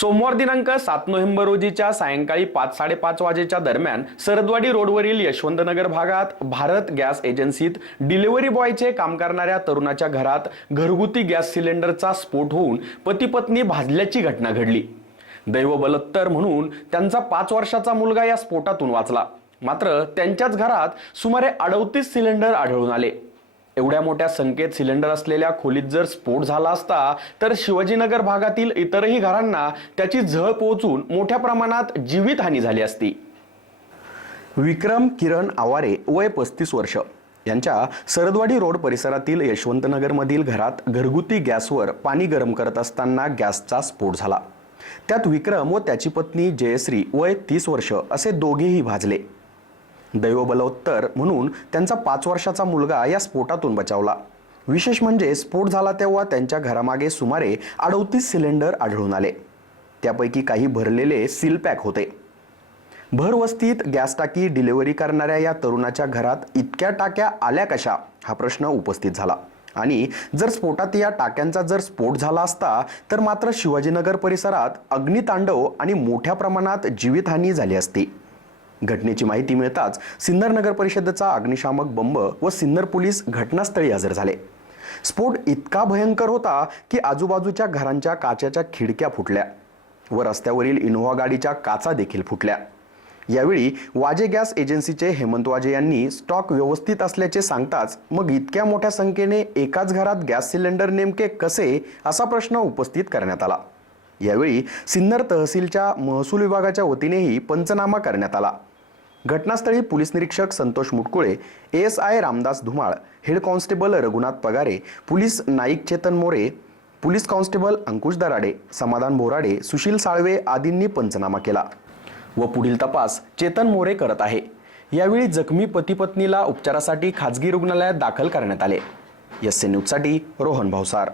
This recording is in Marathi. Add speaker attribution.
Speaker 1: सोमवार दिनांक सात नोव्हेंबर रोजीच्या सायंकाळी पाच साडेपाच वाजेच्या दरम्यान सरदवाडी रोडवरील यशवंतनगर भागात भारत गॅस एजन्सीत डिलिव्हरी बॉयचे काम करणाऱ्या तरुणाच्या घरात घरगुती गॅस सिलेंडरचा स्फोट होऊन पती पत्नी भाजल्याची घटना घडली. दैव बलत्तर म्हणून त्यांचा पाच वर्षाचा मुलगा या स्फोटातून वाचला. मात्र त्यांच्याच घरात सुमारे अडतीस सिलेंडर आढळून आले. एवढ्या मोठ्या संख्येत सिलेंडर असलेल्या खोलीत जर स्फोट झाला असता तर शिवाजीनगर भागातील इतरही घरांना त्याची झळ पोहोचून मोठ्या प्रमाणात जीवितहानी झाली असती. विक्रम किरण आवारे वय पस्तीस वर्ष. यांच्या सरदवाडी रोड परिसरातील यशवंतनगरमधील घरात घरगुती गॅसवर पाणी गरम करत असताना गॅसचा स्फोट झाला. त्यात विक्रम व त्याची पत्नी जयश्री वय तीस वर्ष असे दोघेही भाजले. दैवबलोत्तर म्हणून त्यांचा पाच वर्षाचा मुलगा या स्फोटातून बचावला. विशेष म्हणजे स्फोट झाला तेव्हा त्यांच्या घरामागे सुमारे अडतीस सिलेंडर आढळून आले. त्यापैकी काही भरलेले सील पॅक होते. भरवस्तीत गॅस टाकी डिलिव्हरी करणाऱ्या या तरुणाच्या घरात इतक्या टाक्या आल्या कशा? हा प्रश्न उपस्थित झाला. आणि जर स्फोटात या टाक्यांचा जर स्फोट झाला असता तर मात्र शिवाजीनगर परिसरात अग्नितांडव आणि मोठ्या प्रमाणात जीवितहानी झाली असती. घटनेची माहिती मिळताच सिन्नर नगर परिषदेचा अग्निशामक बंब व सिन्नर पोलीस घटनास्थळी हजर झाले. स्फोट इतका भयंकर होता की आजूबाजूच्या घरांच्या काचेच्या खिडक्या फुटल्या व रस्त्यावरील इनोव्हा गाडीच्या काचा देखील फुटल्या. यावेळी वाजे गॅस एजन्सीचे हेमंत वाजे यांनी स्टॉक व्यवस्थित असल्याचे सांगताच मग इतक्या मोठ्या संख्येने एकाच घरात गॅस सिलेंडर नेमके कसे असा प्रश्न उपस्थित करण्यात आला. यावेळी सिन्नर तहसीलच्या महसूल विभागाच्या वतीनेही पंचनामा करण्यात आला. घटनास्थळी पोलीस निरीक्षक Santosh Mutkule S I Ramdas Dhumal head constable Raghunath Pagare police Naik Chetan More police constable Ankush Darade Samadhan Borade Sushil Salve आदींनी पंचनामा केला व पुढील तपास चेतन मोरे करत आहे. यावेळी जखमी पतीपत्नीला उपचारासाठी खाजगी रुग्णालयात दाखल करण्यात आले. एस न्यूजसाठी रोहन भावसार